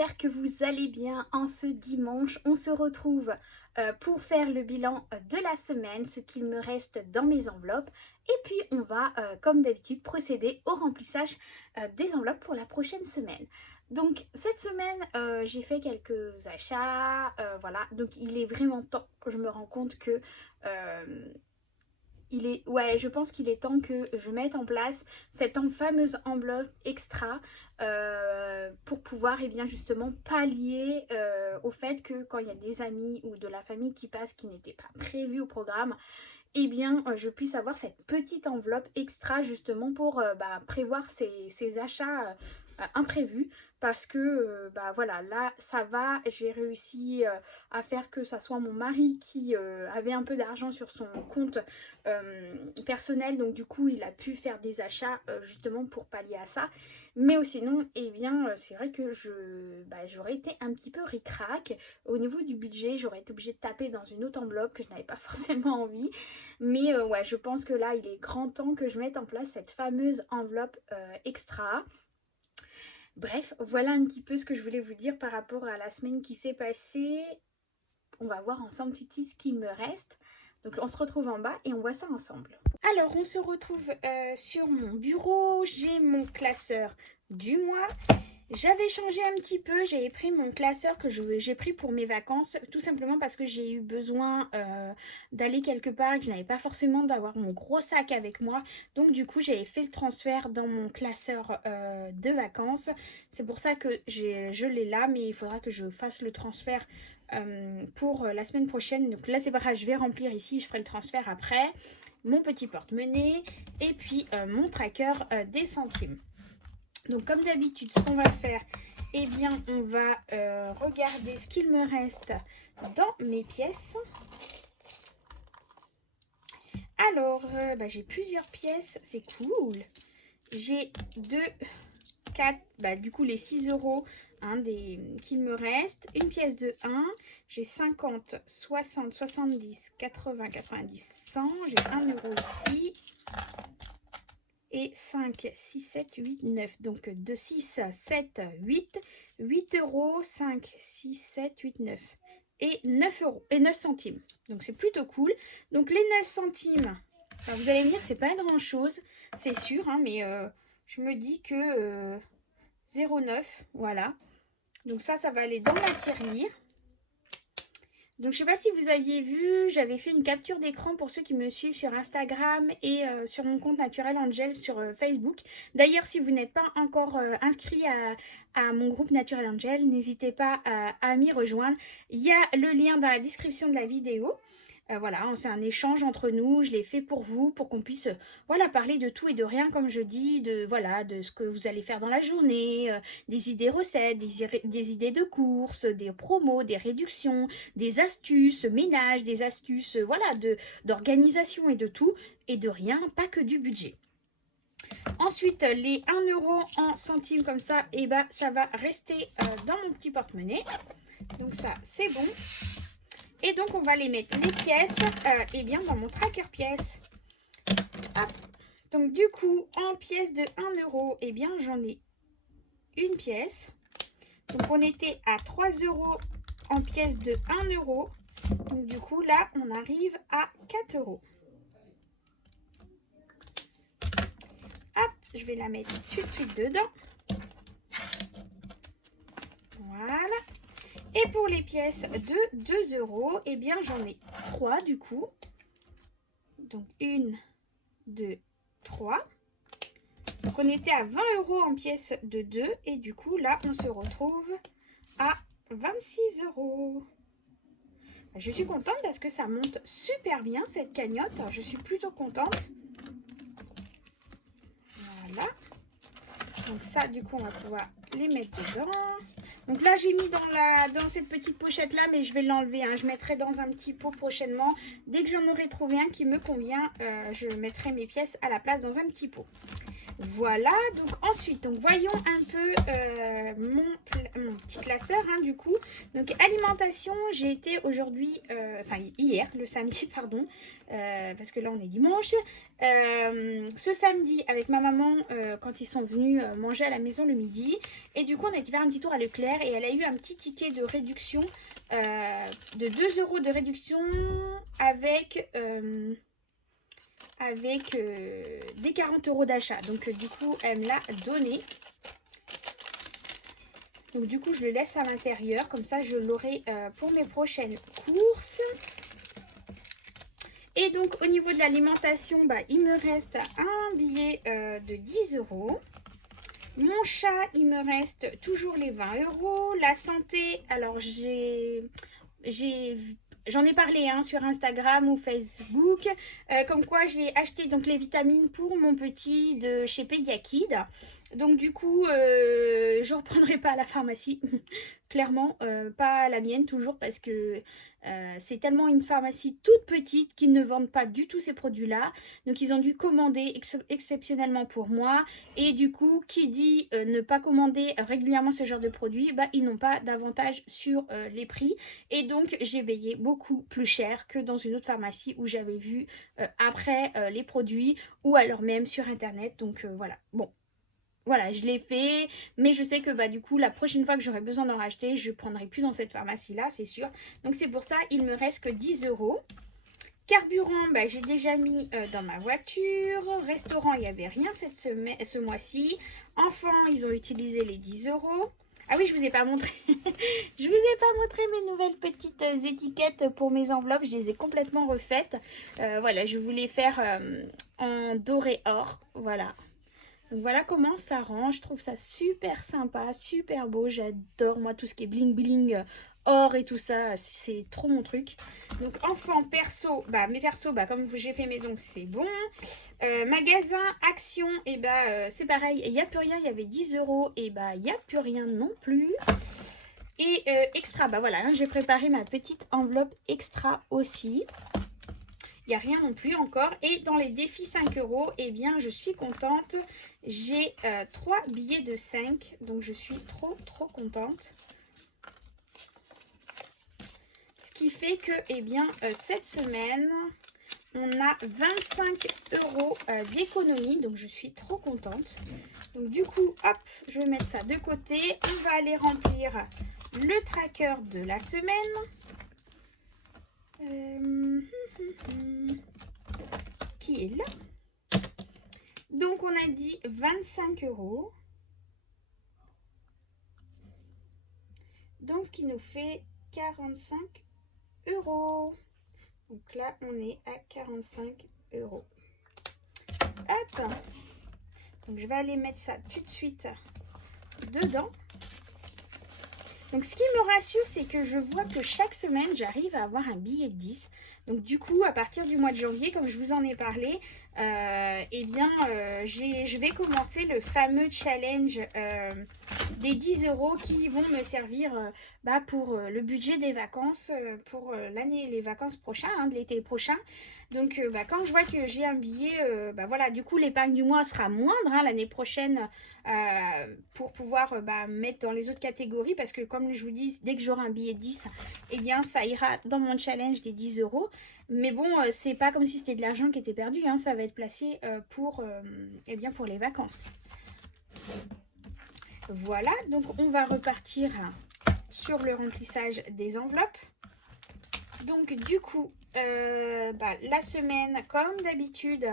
j'espère que vous allez bien en ce dimanche. On se retrouve pour faire le bilan de la semaine, ce qu'il me reste dans mes enveloppes. Et puis on va, comme d'habitude, procéder au remplissage des enveloppes pour la prochaine semaine. Donc cette semaine, j'ai fait quelques achats, voilà. Donc il est vraiment temps que je me rends compte que... je pense qu'il est temps que je mette en place cette fameuse enveloppe extra pour pouvoir bien justement pallier au fait que quand il y a des amis ou de la famille qui passent qui n'étaient pas prévus au programme, je puisse avoir cette petite enveloppe extra justement pour prévoir ces achats imprévus parce que voilà, là ça va, j'ai réussi à faire que ça soit mon mari qui avait un peu d'argent sur son compte personnel, donc du coup il a pu faire des achats justement pour pallier à ça. Mais sinon, c'est vrai que j'aurais été un petit peu ric-rac. Au niveau du budget, j'aurais été obligée de taper dans une autre enveloppe que je n'avais pas forcément envie. Mais ouais, je pense que là, il est grand temps que je mette en place cette fameuse enveloppe extra. Bref, voilà un petit peu ce que je voulais vous dire par rapport à la semaine qui s'est passée. On va voir ensemble tout de suite ce qu'il me reste. Donc on se retrouve en bas et on voit ça ensemble. Alors on se retrouve sur mon bureau. J'ai mon classeur du mois. J'avais changé un petit peu, j'avais pris mon classeur que j'ai pris pour mes vacances, tout simplement parce que j'ai eu besoin d'aller quelque part et que je n'avais pas forcément d'avoir mon gros sac avec moi. Donc du coup, j'avais fait le transfert dans mon classeur de vacances. C'est pour ça que je l'ai là, mais il faudra que je fasse le transfert pour la semaine prochaine. Donc là, c'est pas grave, je vais remplir ici, je ferai le transfert après. Mon petit porte-monnaie et puis mon tracker des centimes. Donc comme d'habitude, ce qu'on va faire, on va regarder ce qu'il me reste dans mes pièces. Alors, j'ai plusieurs pièces, c'est cool. J'ai 2, 4, du coup les 6 euros qu'il me reste. Une pièce de 1, j'ai 50, 60, 70, 80, 90, 100. J'ai 1 euro ici. Et 5, 6, 7, 8, 9. Donc 2, 6, 7, 8. 8 euros, 5, 6, 7, 8, 9. Et 9 euros et 9 centimes. Donc c'est plutôt cool. Donc les 9 centimes, vous allez me dire, c'est pas grand chose, c'est sûr, hein, mais je me dis que 0,9, voilà. Donc ça va aller dans la tirelire. Donc, je ne sais pas si vous aviez vu, j'avais fait une capture d'écran pour ceux qui me suivent sur Instagram et sur mon compte Naturel Angel sur Facebook. D'ailleurs, si vous n'êtes pas encore inscrit à mon groupe Naturel Angel, n'hésitez pas à m'y rejoindre. Il y a le lien dans la description de la vidéo. Voilà, c'est un échange entre nous, je l'ai fait pour vous, pour qu'on puisse parler de tout et de rien, comme je dis, de ce que vous allez faire dans la journée, des idées recettes, des idées de courses, des promos, des réductions, des astuces ménage, des astuces d'organisation et de tout, et de rien, pas que du budget. Ensuite, les 1 euro en centimes comme ça, ça va rester dans mon petit porte-monnaie. Donc ça, c'est bon. Et donc, on va les mettre les pièces dans mon tracker pièces. Hop. Donc, du coup, en pièces de 1 euro, j'en ai une pièce. Donc, on était à 3 euros en pièces de 1 euro. Donc, du coup, là, on arrive à 4 euros. Hop, je vais la mettre tout de suite dedans. Voilà. Et pour les pièces de 2 euros, j'en ai 3 du coup. Donc, 1, 2, 3. Donc, on était à 20 euros en pièces de 2. Et du coup, là, on se retrouve à 26 euros. Je suis contente parce que ça monte super bien, cette cagnotte. Je suis plutôt contente. Voilà. Donc ça, du coup, on va pouvoir les mettre dedans. Donc là, j'ai mis dans cette petite pochette-là, mais je vais l'enlever. Je mettrai dans un petit pot prochainement. Dès que j'en aurai trouvé un qui me convient, je mettrai mes pièces à la place dans un petit pot. Voilà, donc ensuite, donc voyons un peu mon petit classeur du coup. Donc alimentation, j'ai été aujourd'hui, enfin hier, le samedi, pardon, parce que là on est dimanche. Ce samedi avec ma maman, quand ils sont venus manger à la maison le midi. Et du coup on a été faire un petit tour à Leclerc et elle a eu un petit ticket de réduction, de 2 € de réduction avec des 40 € d'achat. Donc du coup, elle me l'a donné. Donc du coup, je le laisse à l'intérieur. Comme ça, je l'aurai pour mes prochaines courses. Et donc, au niveau de l'alimentation, il me reste un billet de 10 €. Mon chat, il me reste toujours les 20 €. La santé, alors j'en ai parlé sur Instagram ou Facebook, comme quoi j'ai acheté donc les vitamines pour mon petit de chez Pediakid. Donc du coup, je ne reprendrai pas à la pharmacie, clairement, pas la mienne toujours parce que c'est tellement une pharmacie toute petite qu'ils ne vendent pas du tout ces produits-là. Donc ils ont dû commander exceptionnellement pour moi. Et du coup, qui dit ne pas commander régulièrement ce genre de produits, ils n'ont pas d'avantage sur les prix. Et donc, j'ai payé beaucoup plus cher que dans une autre pharmacie où j'avais vu après les produits ou alors même sur Internet. Donc, voilà. Bon, voilà, je l'ai fait. Mais je sais que du coup, la prochaine fois que j'aurai besoin d'en racheter, je ne prendrai plus dans cette pharmacie-là, c'est sûr. Donc, c'est pour ça, il me reste que 10 €. Carburant, j'ai déjà mis dans ma voiture. Restaurant, il n'y avait rien ce mois-ci. Enfants, ils ont utilisé les 10 €. Ah oui, je vous ai pas montré. Je vous ai pas montré mes nouvelles petites étiquettes pour mes enveloppes. Je les ai complètement refaites. Voilà, je voulais faire en doré or. Voilà. Donc voilà comment ça rend. Je trouve ça super sympa, super beau. J'adore moi tout ce qui est bling bling, or et tout ça. C'est trop mon truc. Donc enfant, perso, mes persos, comme j'ai fait maison, c'est bon. Magasin, action, et c'est pareil. Il n'y a plus rien. Il y avait 10 €. Et il n'y a plus rien non plus. Et extra, voilà, j'ai préparé ma petite enveloppe extra aussi. Il n'y a rien non plus encore. Et dans les défis 5 €, je suis contente. J'ai 3 billets de 5. Donc, je suis trop contente. Ce qui fait que, cette semaine, on a 25 € d'économie. Donc, je suis trop contente. Donc, du coup, hop, je vais mettre ça de côté. On va aller remplir le tracker de la semaine. Qui est là. Donc on a dit 25 €. Donc ce qui nous fait 45 €. Donc là on est à 45 €. Hop. Donc je vais aller mettre ça tout de suite dedans. Donc ce qui me rassure, c'est que je vois que chaque semaine, j'arrive à avoir un billet de 10. Donc du coup, à partir du mois de janvier, comme je vous en ai parlé, je vais commencer le fameux challenge des 10 € qui vont me servir pour le budget des vacances, pour les vacances prochaines, de l'été prochain. Donc quand je vois que j'ai un billet, voilà, du coup l'épargne du mois sera moindre l'année prochaine pour pouvoir mettre dans les autres catégories, parce que comme je vous dis, dès que j'aurai un billet de 10, ça ira dans mon challenge des 10 €. Mais bon, c'est pas comme si c'était de l'argent qui était perdu, ça va être placé pour les vacances. Voilà, donc on va repartir sur le remplissage des enveloppes. Donc du coup, la semaine, comme d'habitude,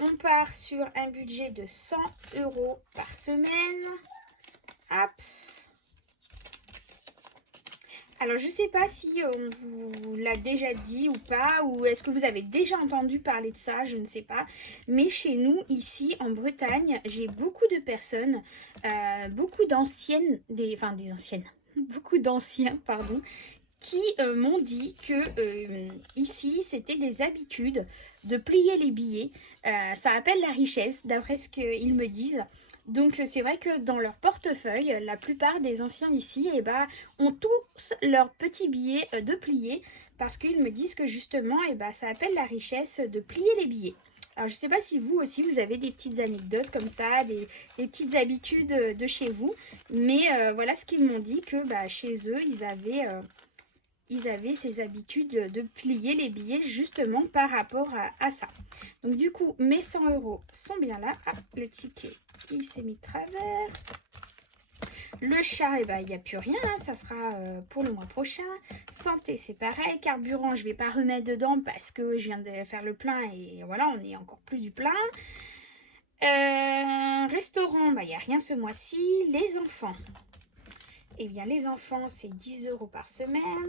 on part sur un budget de 100 € par semaine. Hop. Alors, je ne sais pas si on vous l'a déjà dit ou pas, ou est-ce que vous avez déjà entendu parler de ça, je ne sais pas. Mais chez nous, ici, en Bretagne, j'ai beaucoup de personnes, beaucoup d'anciennes, beaucoup d'anciens, pardon, qui m'ont dit que ici, c'était des habitudes de plier les billets. Ça appelle la richesse, d'après ce qu'ils me disent. Donc, c'est vrai que dans leur portefeuille, la plupart des anciens ici ont tous leurs petits billets de plier, parce qu'ils me disent que justement, ça appelle la richesse de plier les billets. Alors, je ne sais pas si vous aussi, vous avez des petites anecdotes comme ça, des petites habitudes de chez vous. Mais voilà ce qu'ils m'ont dit, que bah, chez eux, ils avaient ces habitudes de plier les billets justement par rapport à ça. Donc du coup, mes 100 € sont bien là. Ah, le ticket, il s'est mis de travers. Le chat, eh ben, il n'y a plus rien, hein, ça sera pour le mois prochain. Santé, c'est pareil. Carburant, je ne vais pas remettre dedans parce que je viens de faire le plein et voilà, on est encore plus du plein. Restaurant, bah, il n'y a rien ce mois-ci. Les enfants, eh bien les enfants, c'est 10 € par semaine.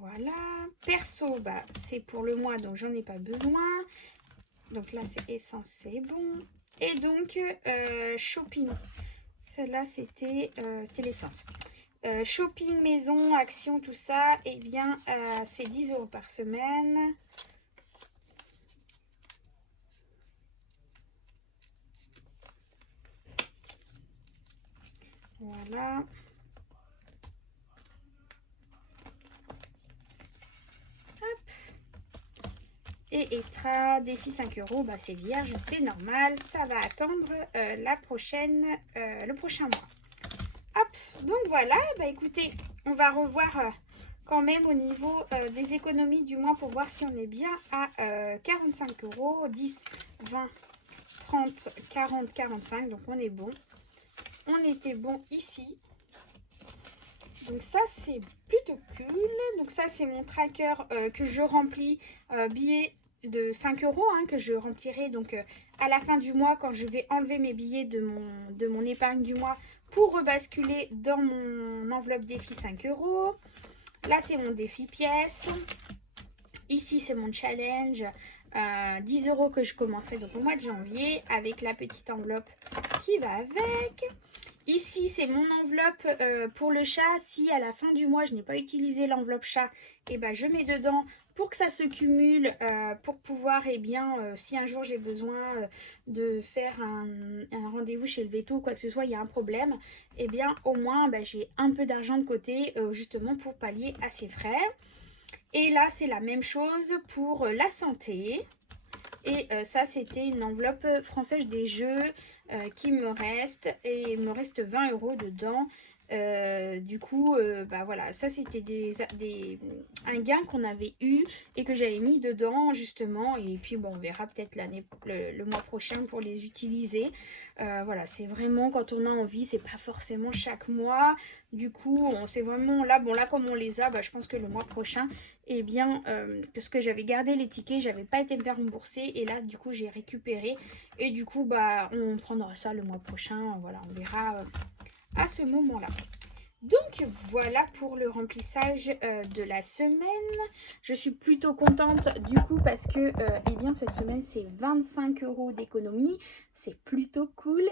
Voilà. Perso, bah, c'est pour le mois, donc j'en ai pas besoin. Donc là, c'est essence, c'est bon. Et donc, shopping. Celle-là, c'était l'essence. Shopping, maison, action, tout ça, eh bien, c'est 10 € par semaine. Voilà. Et extra, défi 5 €, bah c'est vierge, c'est normal, ça va attendre le prochain mois. Hop, donc voilà, bah écoutez, on va revoir quand même au niveau des économies du mois pour voir si on est bien à 45 €, 10, 20, 30, 40, 45, donc on est bon. On était bon ici. Donc ça, c'est plutôt cool. Donc ça, c'est mon tracker que je remplis, billets de 5 € hein, que je remplirai donc à la fin du mois quand je vais enlever mes billets de mon épargne du mois pour rebasculer dans mon enveloppe défi 5 €. Là, c'est mon défi pièce. Ici, c'est mon challenge 10 € que je commencerai donc au mois de janvier avec la petite enveloppe qui va avec. Ici, c'est mon enveloppe pour le chat. Si à la fin du mois, je n'ai pas utilisé l'enveloppe chat, et ben, je mets dedans pour que ça se cumule, pour pouvoir, eh bien, si un jour j'ai besoin de faire un rendez-vous chez le veto ou quoi que ce soit, il y a un problème, et bien, au moins, ben, j'ai un peu d'argent de côté, justement, pour pallier à ces frais. Et là, c'est la même chose pour la santé. Et ça, c'était une enveloppe française des jeux qui me reste. Et il me reste 20 € dedans. Du coup, bah voilà, ça c'était un gain qu'on avait eu et que j'avais mis dedans justement. Et puis bon, on verra peut-être le mois prochain pour les utiliser. Voilà, c'est vraiment quand on a envie, c'est pas forcément chaque mois. Du coup, c'est vraiment là, bon là comme on les a, bah, je pense que le mois prochain, eh bien, parce que j'avais gardé les tickets, j'avais pas été me faire rembourser. Et là, du coup, j'ai récupéré. Et du coup, bah, on prendra ça le mois prochain. Voilà, on verra à ce moment-là. Donc voilà pour le remplissage de la semaine. Je suis plutôt contente du coup parce que eh bien cette semaine c'est 25 € d'économie. C'est plutôt cool.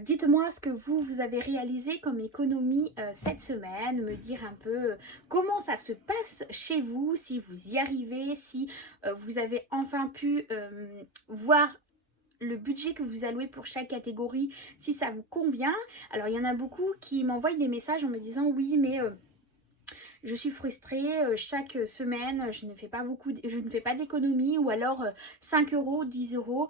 Dites-moi ce que vous avez réalisé comme économie cette semaine, me dire un peu comment ça se passe chez vous, si vous y arrivez, si vous avez enfin pu voir le budget que vous allouez pour chaque catégorie, si ça vous convient. Alors il y en a beaucoup qui m'envoient des messages en me disant oui mais je suis frustrée, chaque semaine je ne fais pas d'économie, ou alors 5 €, 10 €.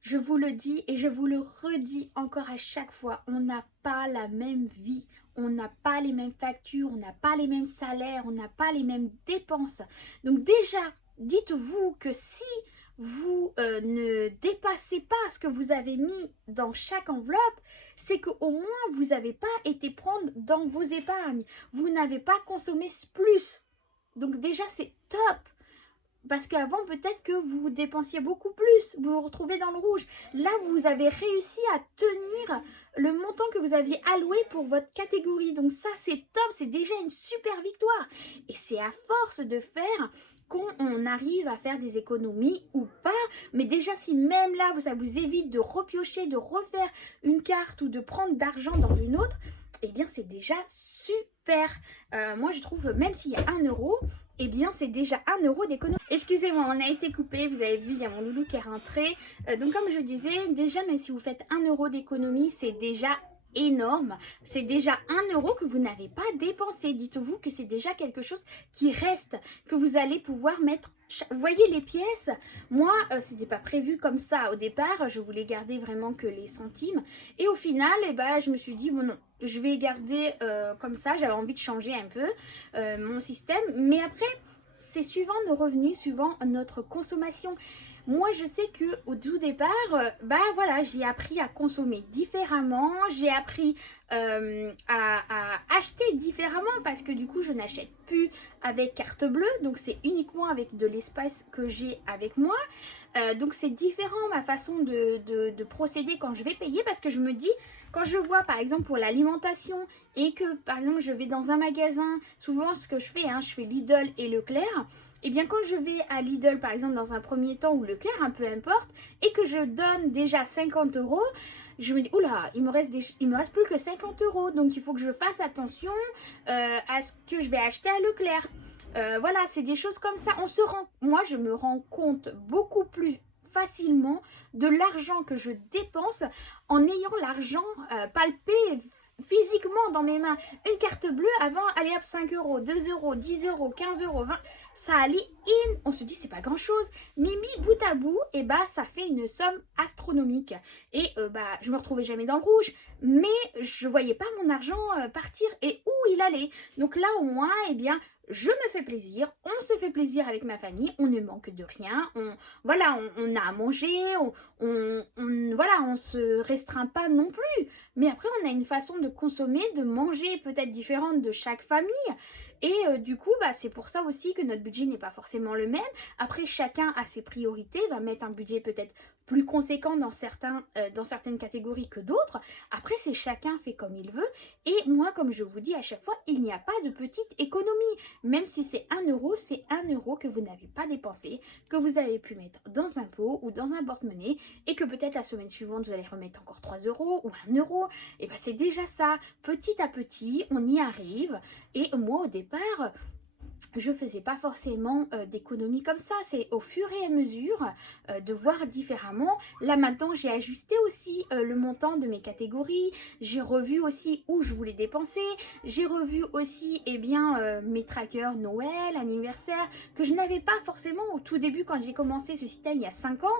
Je vous le dis et je vous le redis encore à chaque fois, on n'a pas la même vie, on n'a pas les mêmes factures, on n'a pas les mêmes salaires, on n'a pas les mêmes dépenses. Donc déjà, dites-vous que si vous ne dépassez pas ce que vous avez mis dans chaque enveloppe, c'est qu'au moins vous n'avez pas été prendre dans vos épargnes, vous n'avez pas consommé plus. Donc déjà c'est top. Parce qu'avant, peut-être que vous dépensiez beaucoup plus, vous vous retrouvez dans le rouge. Là, vous avez réussi à tenir le montant que vous aviez alloué pour votre catégorie. Donc ça, c'est top, c'est déjà une super victoire. Et c'est à force de faire qu'on arrive à faire des économies ou pas. Mais déjà, si même là, ça vous évite de repiocher, de refaire une carte ou de prendre d'argent dans une autre, eh bien, c'est déjà super. Moi, je trouve, même s'il y a 1 €, eh bien c'est déjà 1 € d'économie. Excusez-moi, on a été coupé, vous avez vu, il y a mon loulou qui est rentré. Donc comme je disais, déjà même si vous faites 1 € d'économie, c'est déjà énorme. C'est déjà 1 € que vous n'avez pas dépensé. Dites-vous que c'est déjà quelque chose qui reste, que vous allez pouvoir mettre. Vous voyez les pièces, moi c'était pas prévu comme ça au départ, je voulais garder vraiment que les centimes et au final je me suis dit bon non, je vais garder comme ça, j'avais envie de changer un peu mon système, mais après c'est suivant nos revenus, suivant notre consommation. Moi, je sais que au tout départ, voilà, j'ai appris à consommer différemment, j'ai appris à acheter différemment parce que du coup, je n'achète plus avec carte bleue, donc c'est uniquement avec de l'espace que j'ai avec moi. Donc c'est différent ma façon de procéder quand je vais payer parce que je me dis, quand je vois par exemple pour l'alimentation et que par exemple je vais dans un magasin, souvent ce que je fais, je fais Lidl et Leclerc, et bien quand je vais à Lidl par exemple dans un premier temps ou Leclerc, peu importe, et que je donne déjà 50 €, je me dis, oula, il me reste plus que 50 €, donc il faut que je fasse attention à ce que je vais acheter à Leclerc. Voilà, c'est des choses comme ça. Moi, je me rends compte beaucoup plus facilement de l'argent que je dépense en ayant l'argent palpé physiquement dans mes mains. Une carte bleue, avant, allez hop, 5 €, 2 €, 10 €, 15 €, 20, ça allait on se dit c'est pas grand chose, mais mis bout à bout, ça fait une somme astronomique. Et je me retrouvais jamais dans le rouge, mais je voyais pas mon argent partir et où il allait. Donc là au moins, je me fais plaisir, on se fait plaisir avec ma famille, on ne manque de rien, on a à manger, on se restreint pas non plus. Mais après, on a une façon de consommer, de manger peut-être différente de chaque famille. Et du coup, c'est pour ça aussi que notre budget n'est pas forcément le même. Après, chacun a ses priorités, va mettre un budget peut-être plus conséquent dans certaines catégories que d'autres. Après, c'est chacun fait comme il veut. Et moi, comme je vous dis à chaque fois, il n'y a pas de petite économie. Même si c'est 1 €, c'est 1 € que vous n'avez pas dépensé, que vous avez pu mettre dans un pot ou dans un porte-monnaie, et que peut-être la semaine suivante, vous allez remettre encore 3 € ou 1 €. Et c'est déjà ça. Petit à petit, on y arrive. Et moi, au départ, je faisais pas forcément d'économie comme ça. C'est au fur et à mesure de voir différemment. Là maintenant, j'ai ajusté aussi le montant de mes catégories. J'ai revu aussi où je voulais dépenser. J'ai revu aussi mes trackers Noël, anniversaire, que je n'avais pas forcément au tout début quand j'ai commencé ce système il y a 5 ans.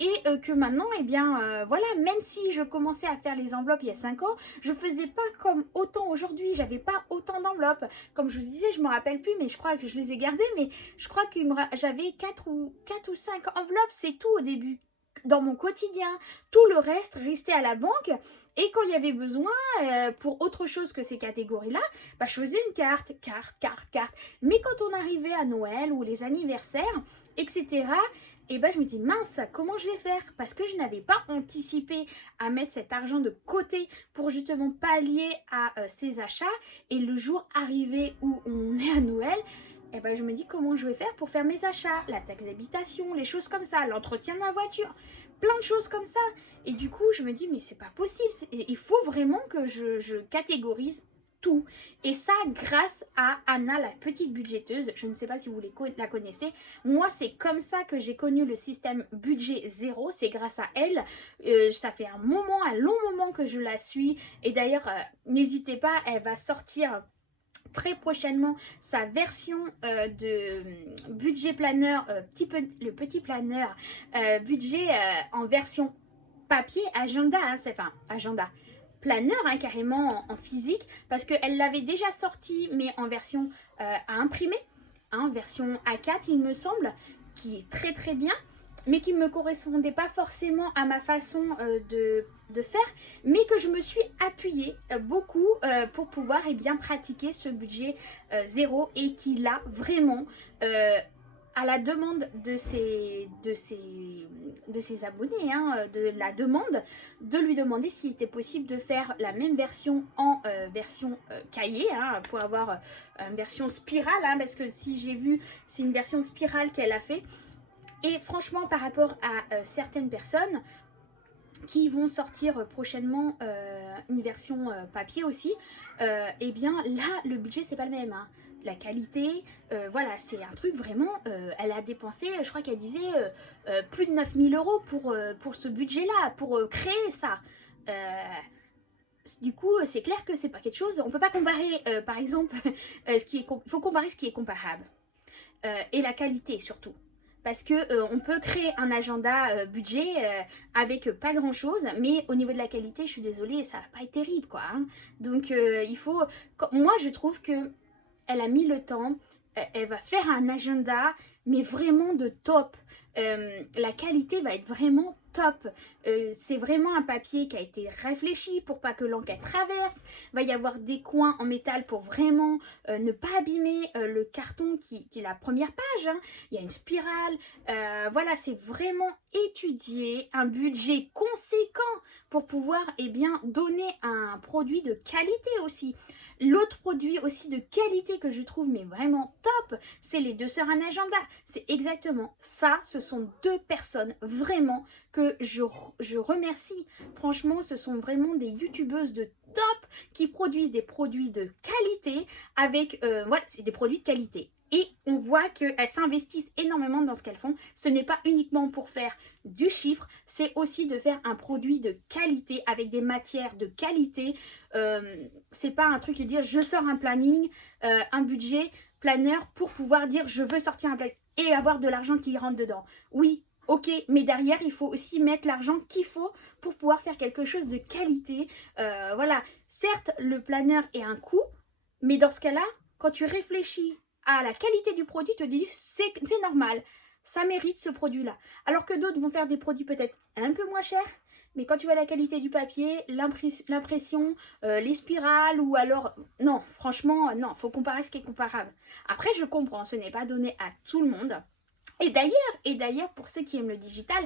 Et que maintenant, même si je commençais à faire les enveloppes il y a 5 ans, je faisais pas comme autant aujourd'hui, j'avais pas autant d'enveloppes. Comme je vous disais, je me rappelle plus, mais je crois que je les ai gardées, mais je crois que j'avais 4 ou 5 enveloppes, c'est tout au début. Dans mon quotidien, tout le reste restait à la banque. Et quand il y avait besoin, pour autre chose que ces catégories-là, je faisais une carte. Mais quand on arrivait à Noël ou les anniversaires, etc., je me dis mince, comment je vais faire? Parce que je n'avais pas anticipé à mettre cet argent de côté pour justement pallier à ces achats. Et le jour arrivé où on est à Noël, je me dis comment je vais faire pour faire mes achats, la taxe d'habitation, les choses comme ça, l'entretien de ma voiture, plein de choses comme ça. Et du coup, je me dis mais c'est pas possible, il faut vraiment que je catégorise tout. Et ça, grâce à Anna, la petite budgéteuse. Je ne sais pas si vous la connaissez. Moi, c'est comme ça que j'ai connu le système budget zéro. C'est grâce à elle. Ça fait un long moment que je la suis. Et d'ailleurs, n'hésitez pas, elle va sortir très prochainement sa version de budget planeur, le petit planeur budget en version papier, agenda, agenda. Planeur carrément en physique, parce qu'elle l'avait déjà sorti mais en version à imprimer, version A4 il me semble, qui est très très bien, mais qui ne me correspondait pas forcément à ma façon de faire, mais que je me suis appuyée beaucoup pour pouvoir pratiquer ce budget zéro, et qui l'a vraiment à la demande de ses abonnés, de la demande, de lui demander s'il était possible de faire la même version en version cahier, pour avoir une version spirale, parce que si j'ai vu, c'est une version spirale qu'elle a fait. Et franchement, par rapport à certaines personnes qui vont sortir prochainement une version papier aussi, là, le budget, c'est pas le même. la qualité, voilà, c'est un truc vraiment, elle a dépensé, je crois qu'elle disait plus de 9000 euros pour ce budget-là, pour créer ça. Du coup, c'est clair que c'est pas quelque chose, on peut pas comparer, par exemple, il faut comparer ce qui est comparable. Et la qualité surtout. Parce que on peut créer un agenda budget avec pas grand chose, mais au niveau de la qualité, je suis désolée, ça va pas être terrible quoi. Hein. Donc il faut. Moi je trouve que elle a mis le temps, elle va faire un agenda, mais vraiment de top. La qualité va être vraiment top. C'est vraiment un papier qui a été réfléchi pour pas que l'encre traverse. Il va y avoir des coins en métal pour vraiment ne pas abîmer le carton qui est la première page. Hein. Il y a une spirale. Voilà, c'est vraiment étudier un budget conséquent pour pouvoir bien donner un produit de qualité aussi. L'autre produit aussi de qualité que je trouve mais vraiment top, c'est les deux sœurs un agenda. C'est exactement ça, ce sont deux personnes vraiment que je remercie. Franchement, ce sont vraiment des youtubeuses de top qui produisent des produits de qualité avec, voilà, c'est des produits de qualité. Et on voit qu'elles s'investissent énormément dans ce qu'elles font. Ce n'est pas uniquement pour faire du chiffre, c'est aussi de faire un produit de qualité avec des matières de qualité. C'est pas un truc de dire je sors un planning, un budget planeur pour pouvoir dire je veux sortir un planning et avoir de l'argent qui rentre dedans. Oui, ok, mais derrière il faut aussi mettre l'argent qu'il faut pour pouvoir faire quelque chose de qualité. Voilà, certes le planeur est un coût, mais dans ce cas-là, quand tu réfléchis à la qualité du produit, tu te dis c'est normal, ça mérite ce produit-là. Alors que d'autres vont faire des produits peut-être un peu moins chers, mais quand tu vois la qualité du papier, l'impression, les spirales ou alors... Non, franchement, non, faut comparer ce qui est comparable. Après, je comprends, ce n'est pas donné à tout le monde. Et d'ailleurs, pour ceux qui aiment le digital,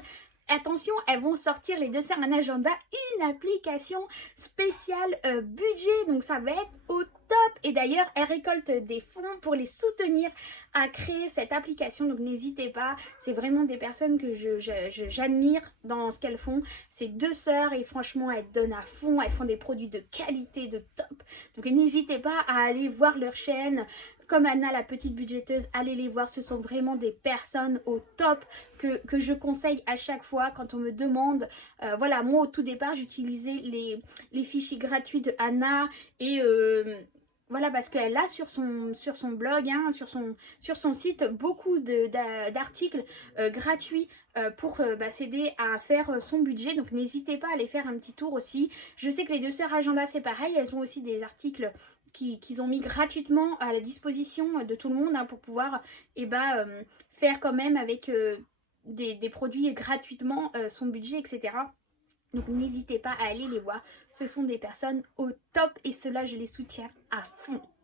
attention, elles vont sortir les deux sœurs un agenda, une application spéciale budget, donc ça va être au top. Et d'ailleurs, elles récoltent des fonds pour les soutenir à créer cette application, donc n'hésitez pas, c'est vraiment des personnes que j'admire dans ce qu'elles font. C'est deux sœurs et franchement, elles donnent à fond, elles font des produits de qualité, de top. Donc n'hésitez pas à aller voir leur chaîne. Comme Anna, la petite budgéteuse, allez les voir, ce sont vraiment des personnes au top que je conseille à chaque fois quand on me demande. Voilà, moi au tout départ, j'utilisais les fichiers gratuits de Anna et voilà, parce qu'elle a sur son blog, hein, sur son site, beaucoup d'articles gratuits pour s'aider à faire son budget. Donc n'hésitez pas à aller faire un petit tour aussi. Je sais que les deux sœurs agenda, c'est pareil, elles ont aussi des articles qu'ils ont mis gratuitement à la disposition de tout le monde hein, pour pouvoir faire quand même avec des produits gratuitement son budget, etc. Donc n'hésitez pas à aller les voir. Ce sont des personnes au top et cela je les soutiens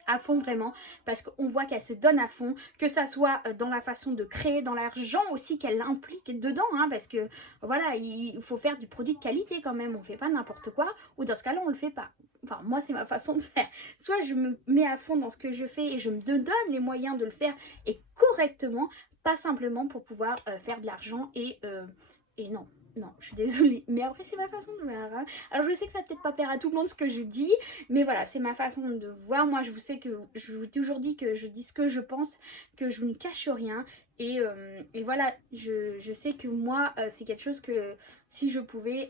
à fond vraiment, parce qu'on voit qu'elle se donne à fond, que ça soit dans la façon de créer, dans l'argent aussi qu'elle implique dedans, hein, parce que voilà, il faut faire du produit de qualité quand même, on fait pas n'importe quoi, ou dans ce cas-là on le fait pas. Enfin moi c'est ma façon de faire, soit je me mets à fond dans ce que je fais et je me donne les moyens de le faire et correctement, pas simplement pour pouvoir faire de l'argent et non. Non, je suis désolée, mais après c'est ma façon de voir. Hein. Alors je sais que ça va peut-être pas plaire à tout le monde ce que je dis, mais voilà, c'est ma façon de voir. Moi je vous sais que je vous ai toujours dit que je dis ce que je pense, que je ne cache rien. Et voilà, je sais que moi c'est quelque chose que si je pouvais,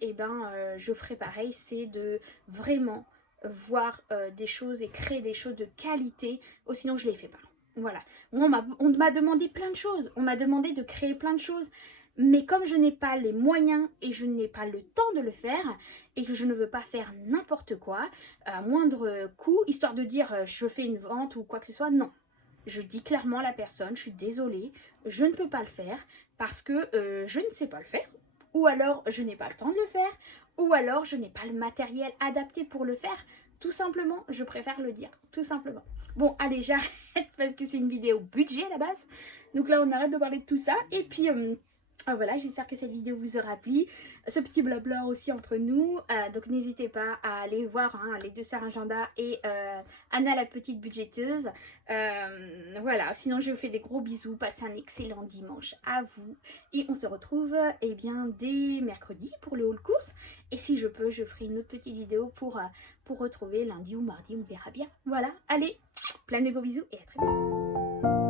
je ferais pareil, c'est de vraiment voir des choses et créer des choses de qualité, ou sinon je les fais pas. Voilà, moi on m'a demandé plein de choses, on m'a demandé de créer plein de choses. Mais comme je n'ai pas les moyens et je n'ai pas le temps de le faire et que je ne veux pas faire n'importe quoi à moindre coût, histoire de dire je fais une vente ou quoi que ce soit, non. Je dis clairement à la personne, je suis désolée, je ne peux pas le faire parce que je ne sais pas le faire. Ou alors je n'ai pas le temps de le faire. Ou alors je n'ai pas le matériel adapté pour le faire. Tout simplement, je préfère le dire, tout simplement. Bon, allez, j'arrête parce que c'est une vidéo budget à la base. Donc là, on arrête de parler de tout ça. Et puis... Ah, voilà, j'espère que cette vidéo vous aura plu. Ce petit blabla aussi entre nous. Donc n'hésitez pas à aller voir hein, les deux sœurs agenda et Anna la petite budgéteuse. Voilà, sinon je vous fais des gros bisous. Passez un excellent dimanche à vous. Et on se retrouve eh bien, dès mercredi pour le haul course. Et si je peux, je ferai une autre petite vidéo pour retrouver lundi ou mardi, on verra bien. Voilà, allez, plein de gros bisous et à très bientôt.